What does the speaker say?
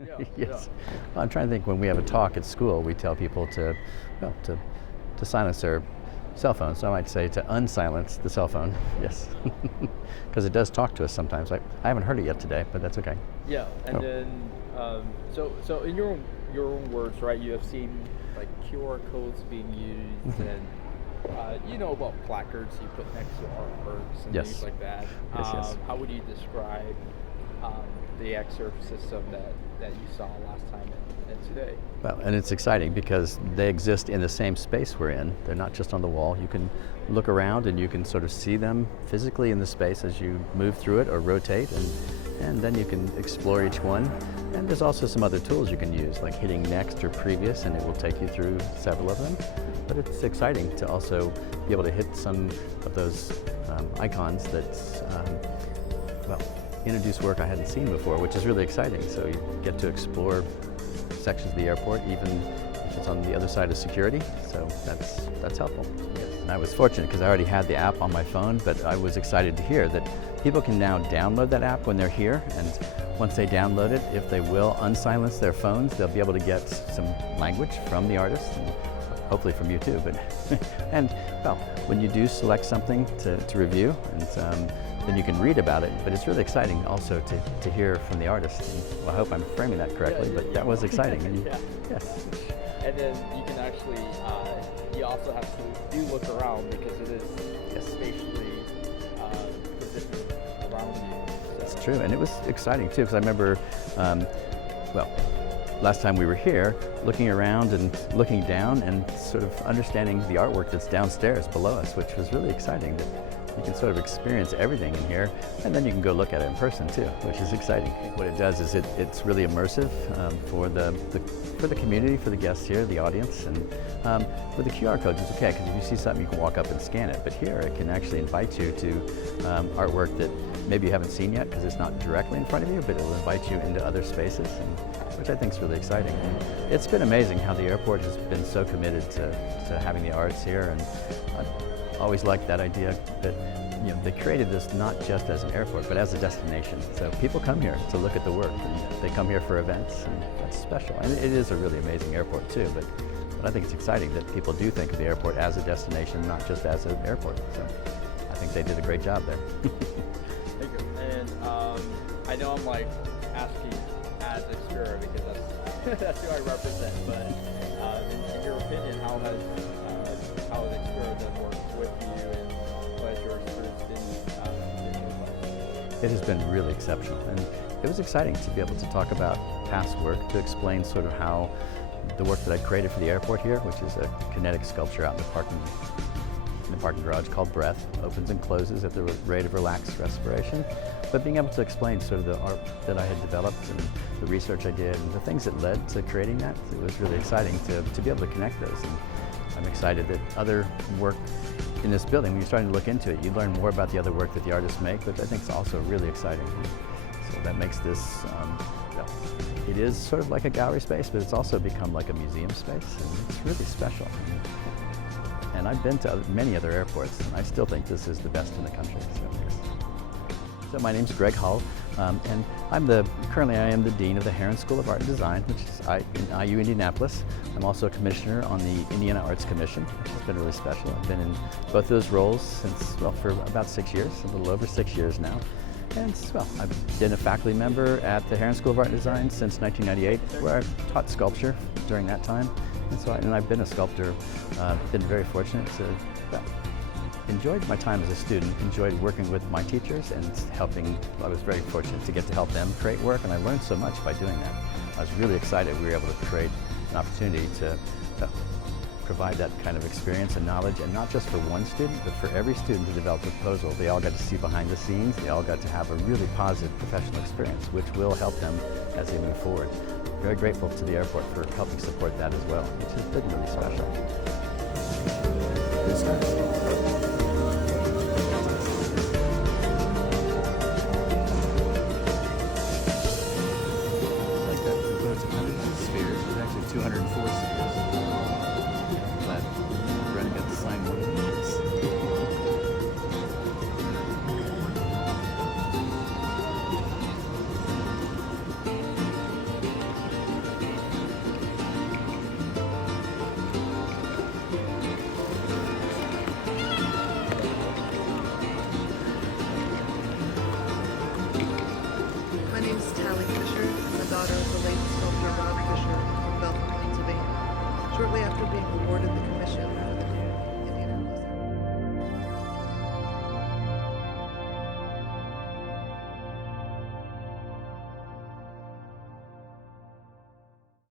Yeah, Yes. Well, I'm trying to think, when we have a talk at school, we tell people to, well, to silence their cell phone. So I might say to unsilence the cell phone. Yes. Because it does talk to us sometimes. I haven't heard it yet today, but that's okay. yeah. And Oh. then, so in your own words, right? You have seen like QR codes being used, and you know about placards you put next to artworks and Yes. things like that. Yes, yes. How would you describe the xEarth system that you saw last time and today? Well, and it's exciting because they exist in the same space we're in. They're not just on the wall. You can look around and you can sort of see them physically in the space as you move through it or rotate, and then you can explore each one. And there's also some other tools you can use, like hitting next or previous, and it will take you through several of them. But it's exciting to also be able to hit some of those icons that, well, introduce work I hadn't seen before, which is really exciting. So you get to explore sections of the airport, even if it's on the other side of security. So that's helpful. And I was fortunate because I already had the app on my phone, but I was excited to hear that people can now download that app when they're here, and once they download it, if they will unsilence their phones, they'll be able to get some language from the artist, and hopefully from you too. But and well, when you do select something to review, and then you can read about it. But it's really exciting also to hear from the artist. And, well, I hope I'm framing that correctly, but that was exciting. And, Yeah. Yes. And then you can actually, you also have to do look around because it is Yes. spatially positioned around you. So. It's true, and it was exciting too, because I remember, well, last time we were here, looking around and looking down and sort of understanding the artwork that's downstairs below us, which was really exciting. That you can sort of experience everything in here, and then you can go look at it in person too, which is exciting. What it does is it's really immersive for the community, for the guests here, the audience, and with the QR codes it's okay, because if you see something you can walk up and scan it, but here it can actually invite you to artwork that maybe you haven't seen yet because it's not directly in front of you, but it'll invite you into other spaces, which I think is really exciting. And it's been amazing how the airport has been so committed to having the arts here, and I've always liked that idea that they created this not just as an airport, but as a destination. So people come here to look at the work, and they come here for events, and that's special. And it is a really amazing airport too, but I think it's exciting that people do think of the airport as a destination, not just as an airport. So I think they did a great job there. Thank you. And I know I'm like asking as Xpera because that's who I represent, but in your opinion, how has Xpera done work with you, and what has your experience been It has been really exceptional, and it was exciting to be able to talk about past work, to explain sort of how the work that I created for the airport here, which is a kinetic sculpture out in the parking garage called Breath, opens and closes at the rate of relaxed respiration. But being able to explain sort of the art that I had developed and the research I did and the things that led to creating that, it was really exciting to be able to connect those. And I'm excited that other work in this building, when you're starting to look into it, you learn more about the other work that the artists make, but I think it's also really exciting. So that makes this, it is sort of like a gallery space, but it's also become like a museum space, and it's really special. And I've been to many other airports, and I still think this is the best in the country. So my name's Greg Hull, and currently I am the Dean of the Herron School of Art and Design, which is in IU Indianapolis. I'm also a commissioner on the Indiana Arts Commission, which has been really special. I've been in both those roles since, well, for about 6 years, a little over 6 years now. And, well, I've been a faculty member at the Herron School of Art and Design since 1998, where I've taught sculpture during that time. And I've been a sculptor, been very fortunate to, enjoyed my time as a student, enjoyed working with my teachers and I was very fortunate to get to help them create work, and I learned so much by doing that. I was really excited we were able to create an opportunity to provide that kind of experience and knowledge, and not just for one student, but for every student to develop a proposal. They all got to see behind the scenes, they all got to have a really positive professional experience, which will help them as they move forward. Very grateful to the airport for helping support that as well, which has been really special. It's nice. Like that, so it's 100 spheres, there's actually 204 spheres. Glad Brenda got to sign one of these. shortly after being awarded the commission for